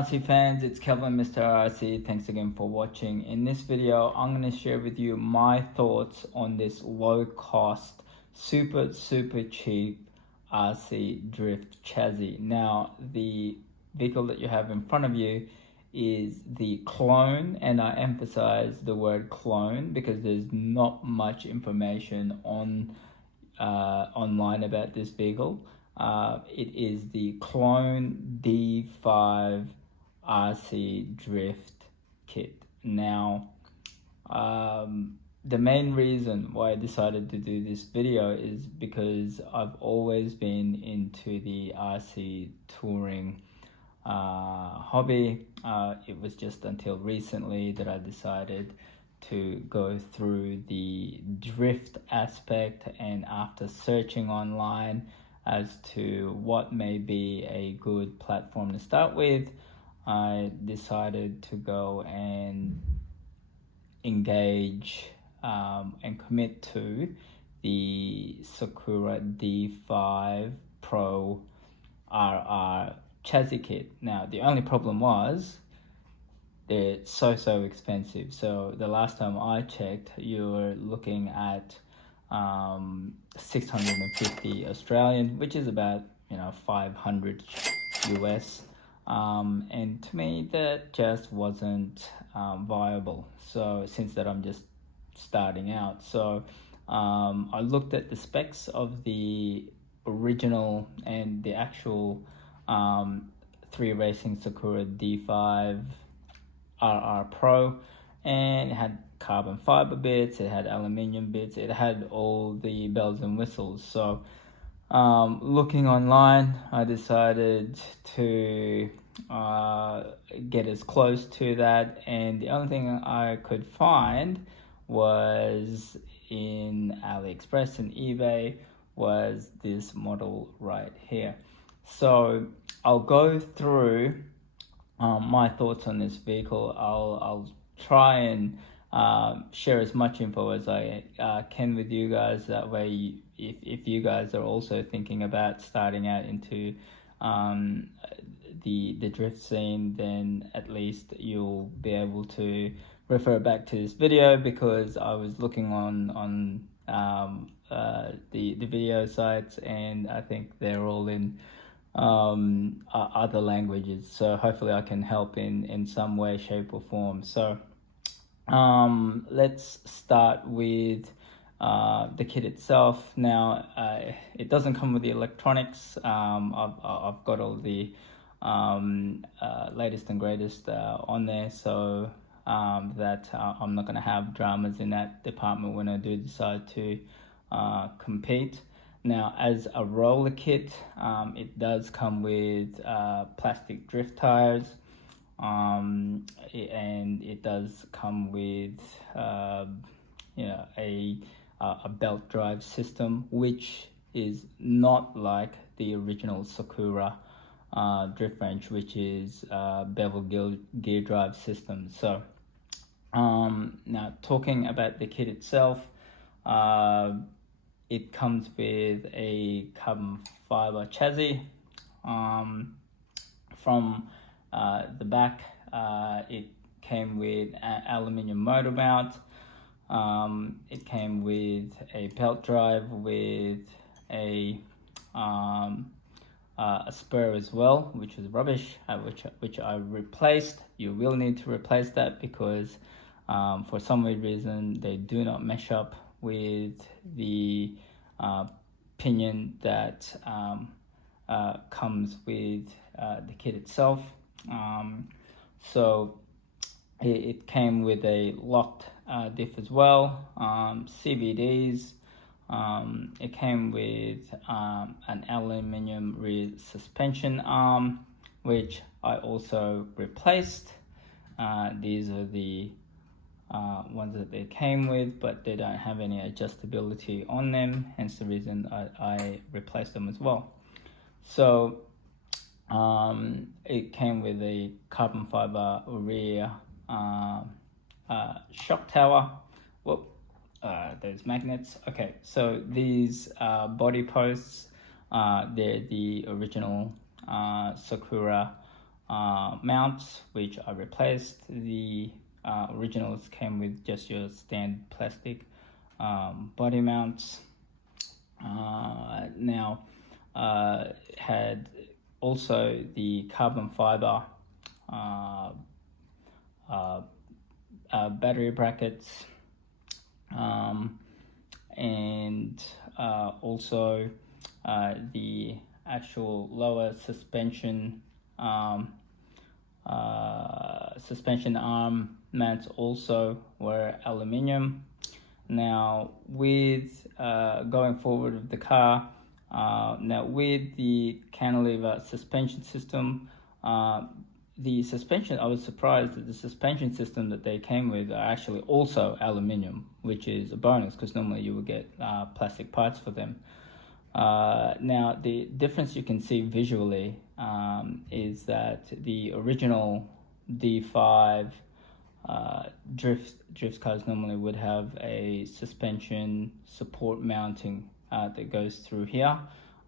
RC fans, it's Kelvin, Mr. RC. Thanks again for watching. In this video, I'm going to share with you my thoughts on this low cost, super cheap RC drift chassis. Now, the vehicle that you have in front of you is the clone, and I emphasize the word clone because there's not much information on online about this vehicle. It is the Clone D5 RC Drift Kit. Now, the main reason why I decided to do this video is because I've always been into the RC touring hobby. It was just until recently that I decided to go through the drift aspect, and after searching online as to what may be a good platform to start with, I decided to go and engage and commit to the Sakura D5 Pro RR chassis kit. Now, the only problem was they're so expensive. So the last time I checked, you were looking at 650 Australian, which is about 500 US, and to me that just wasn't viable. So since that I'm just starting out, so I looked at the specs of the original and the actual 3 Racing Sakura D5 RR Pro, and it had carbon fiber bits, it had aluminium bits, it had all the bells and whistles. So looking online, I decided to get as close to that, and the only thing I could find was in AliExpress and eBay was this model right here. So I'll go through my thoughts on this vehicle. I'll try and share as much info as I can with you guys. That way, if you guys are also thinking about starting out into the drift scene, then at least you'll be able to refer back to this video, because I was looking on the video sites, and I think they're all in other languages, so hopefully I can help in some way, shape or form. So let's start with the kit itself. Now, it doesn't come with the electronics. I've got all the latest and greatest on there, so that I'm not going to have dramas in that department when I do decide to compete. Now, as a roller kit, it does come with plastic drift tires, and it does come with a belt drive system, which is not like the original Sakura drift range, which is bevel gear drive system. So now, talking about the kit itself, it comes with a carbon fiber chassis. From the back, it came with an aluminium motor mount. It came with a belt drive with a spur as well, which was rubbish, which I replaced. You will need to replace that because for some weird reason they do not mesh up with the pinion that comes with the kit itself. So it came with a locked diff as well, CVDs. It came with an aluminium rear suspension arm, which I also replaced. These are the ones that they came with, but they don't have any adjustability on them, hence the reason I replaced them as well. So it came with a carbon fiber rear shock tower. Whoop, those magnets. Okay, so these body posts, they're the original Sakura mounts, which I replaced. The originals came with just your standard plastic body mounts. Now had also the carbon fiber uh, uh, battery brackets, and also the actual lower suspension suspension arm mounts also were aluminium. Now with going forward with the car, now with the cantilever suspension system, the suspension, I was surprised that the suspension system that they came with are actually also aluminium, which is a bonus because normally you would get plastic parts for them. Now the difference you can see visually is that the original D5 drift cars normally would have a suspension support mounting that goes through here,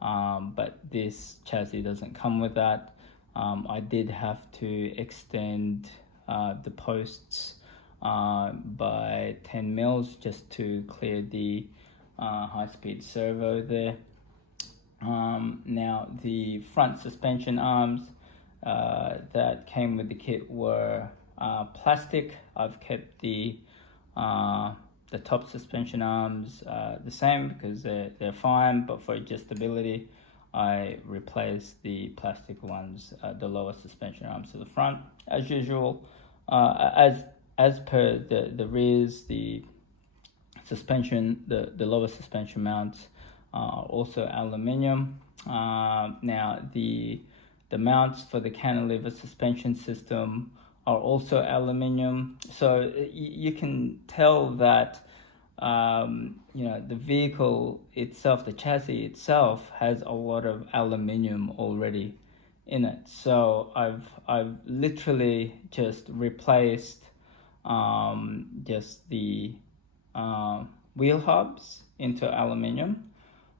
but this chassis doesn't come with that. I did have to extend the posts by 10 mils just to clear the high-speed servo there. Now the front suspension arms that came with the kit were plastic. I've kept the top suspension arms the same because they're fine, but for adjustability I replaced the plastic ones, the lower suspension arms to the front as usual. As per the rears, the suspension, the lower suspension mounts are also aluminium. Now the mounts for the cantilever suspension system are also aluminium. So you can tell that the vehicle itself, the chassis itself, has a lot of aluminium already in it. So I've literally just replaced just the wheel hubs into aluminium.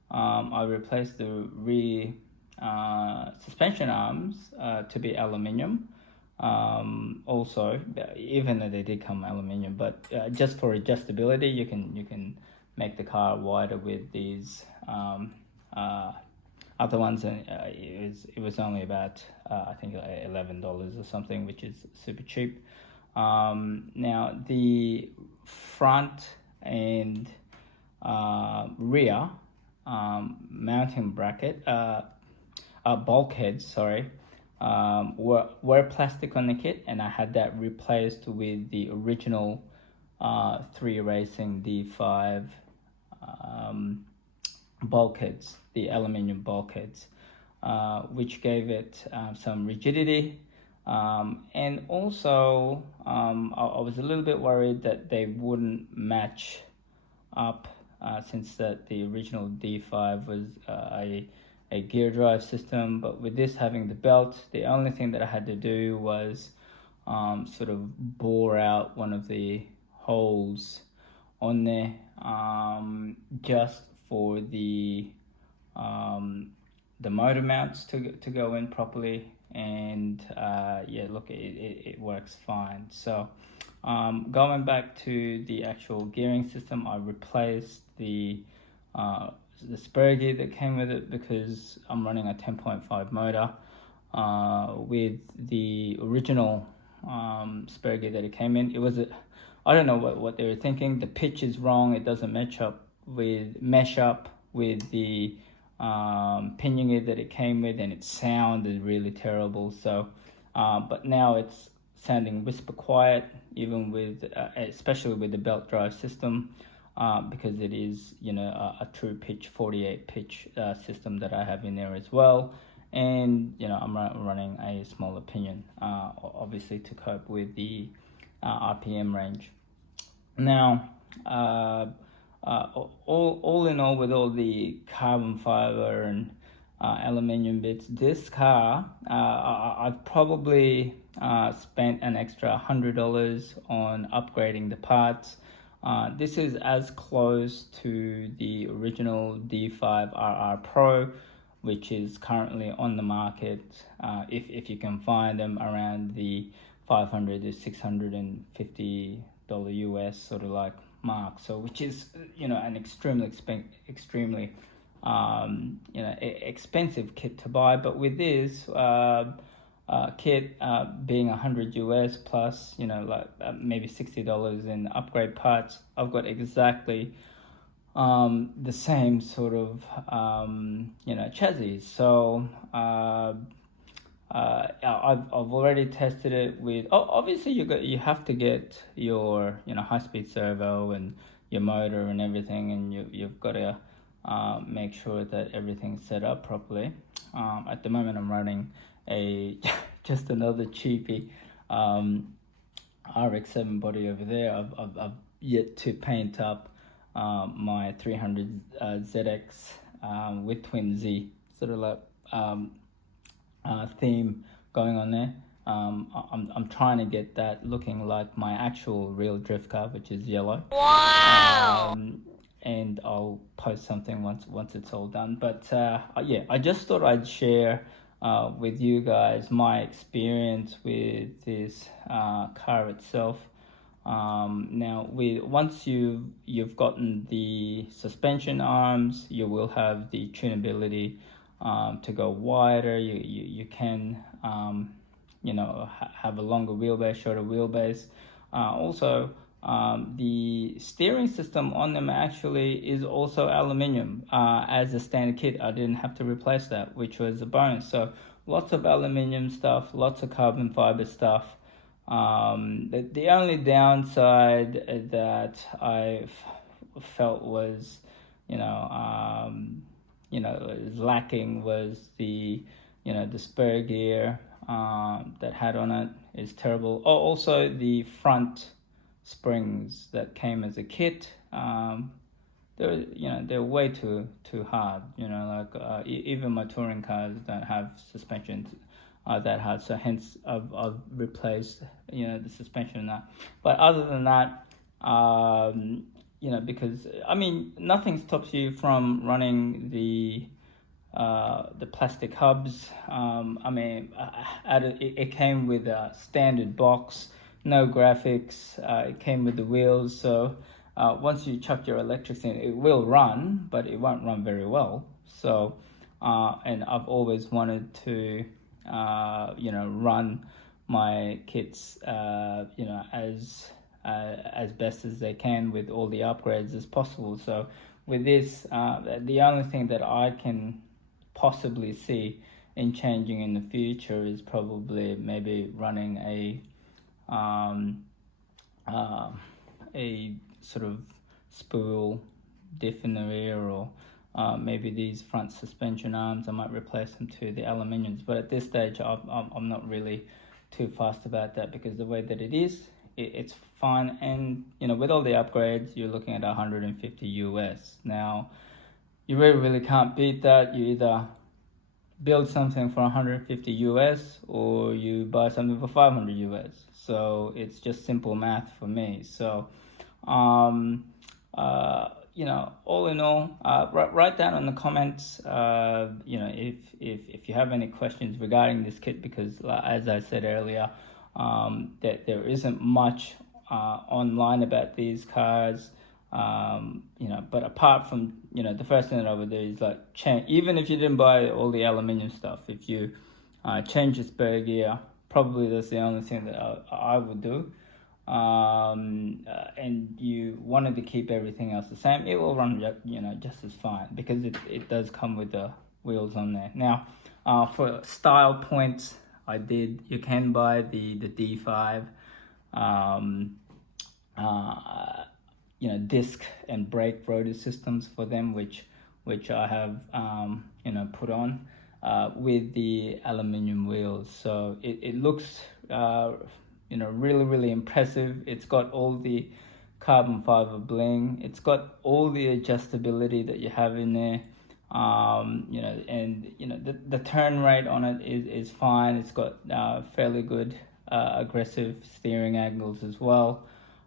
I replaced the rear suspension arms to be aluminium. Also, even though they did come aluminium, but just for adjustability, you can make the car wider with these other ones, and it was only about I think $11 or something, which is super cheap. Now the front and rear mounting bracket bulkheads, sorry, were plastic on the kit, and I had that replaced with the original 3 Racing D5 bulkheads, the aluminium bulkheads, which gave it some rigidity. And also I was a little bit worried that they wouldn't match up since that the original D5 was a gear drive system, but with this having the belt, the only thing that I had to do was sort of bore out one of the holes on there just for the motor mounts to go in properly, and yeah, look, it works fine. So going back to the actual gearing system, I replaced the spur gear that came with it because I'm running a 10.5 motor with the original spur gear that it came in. It was I don't know what they were thinking. The pitch is wrong. It doesn't mesh up with the pinion gear that it came with, and it sounded really terrible. So but now it's sounding whisper quiet, even with especially with the belt drive system, because it is a true pitch 48 pitch system that I have in there as well. And I'm running a smaller pinion, obviously to cope with the RPM range. Now all in all, with all the carbon fiber and aluminium bits, this car I've probably spent an extra $100 on upgrading the parts. This is as close to the original D5 RR Pro which is currently on the market, if you can find them, around the 500 to $650 US sort of like mark. So which is, an extremely expensive kit to buy. But with this kit being 100 US plus, maybe $60 in upgrade parts, I've got exactly the same sort of chassis. So I've already tested it with. Obviously you have to get your high speed servo and your motor and everything, and you've got to make sure that everything's set up properly. At the moment I'm running a just another cheapy RX-7 body over there. I've yet to paint up my 300 ZX with Twin Z, sort of like theme going on there. I'm trying to get that looking like my actual real drift car, which is yellow. Wow! And I'll post something once it's all done. But yeah, I just thought I'd share with you guys my experience with this car itself. Now, once you've gotten the suspension arms, you will have the tunability to go wider. You can have a longer wheelbase, shorter wheelbase. Also, the steering system on them actually is also aluminium. As a standard kit, I didn't have to replace that, which was a bonus. So lots of aluminium stuff, lots of carbon fiber stuff. The only downside that I felt was, was lacking was the spur gear that had on it is terrible. Oh, also the front springs that came as a kit, they're way too hard. Even my touring cars don't have suspensions that hard. So hence I've replaced the suspension and that. But other than that, because nothing stops you from running the plastic hubs. It came with a standard box, no graphics. It came with the wheels, so once you chuck your electrics in, it will run, but it won't run very well. So, and I've always wanted to, run my kits, as best as they can with all the upgrades as possible. So with this, the only thing that I can possibly see in changing in the future is probably maybe running a sort of spool diff in the rear, or maybe these front suspension arms. I might replace them to the aluminiums, but at this stage I'm not really too fast about that, because the way that it is, it's fine. And with all the upgrades, you're looking at 150 US. Now you really can't beat that. You either build something for 150 US or you buy something for 500 US. So it's just simple math for me. So all in all, write down in the comments if you have any questions regarding this kit, because as I said earlier, that there isn't much online about these cars. But apart from the first thing that I would do is change. Even if you didn't buy all the aluminium stuff, if you change the spur gear, probably that's the only thing that I would do. And you wanted to keep everything else the same, it will run just as fine, because it does come with the wheels on there. Now, for style points, you can buy the D5 disc and brake rotor systems for them, which I have put on with the aluminium wheels. So it looks really impressive. It's got all the carbon fiber bling. It's got all the adjustability that you have in there. The turn rate on it is fine. It's got fairly good aggressive steering angles as well.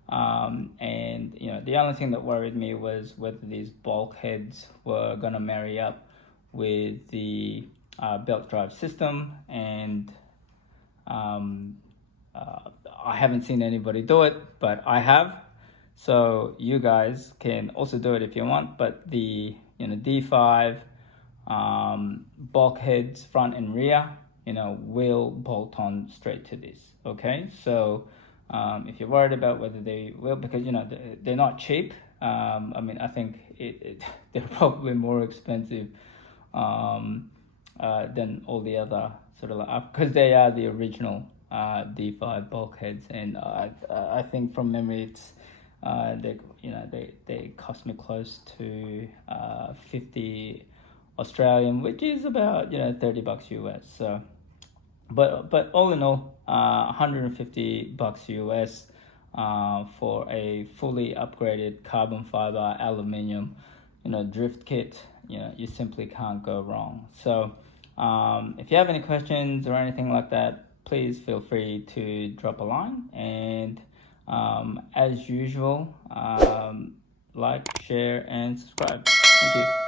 The only thing that worried me was whether these bulkheads were gonna marry up with the belt drive system, and I haven't seen anybody do it, but I have. So you guys can also do it if you want, but the D5 bulkheads front and rear will bolt on straight to this. Okay, so if you're worried about whether they will, because they're not cheap. I mean, I think they're probably more expensive than all the other sort of, because they are the original D5 bulkheads, and I think from memory it's they cost me close to 50 Australian, which is about $30 US. So, but all in all, $150 US for a fully upgraded carbon fiber aluminium drift kit. You simply can't go wrong. So if you have any questions or anything like that, please feel free to drop a line, and as usual, like, share, and subscribe. Thank you.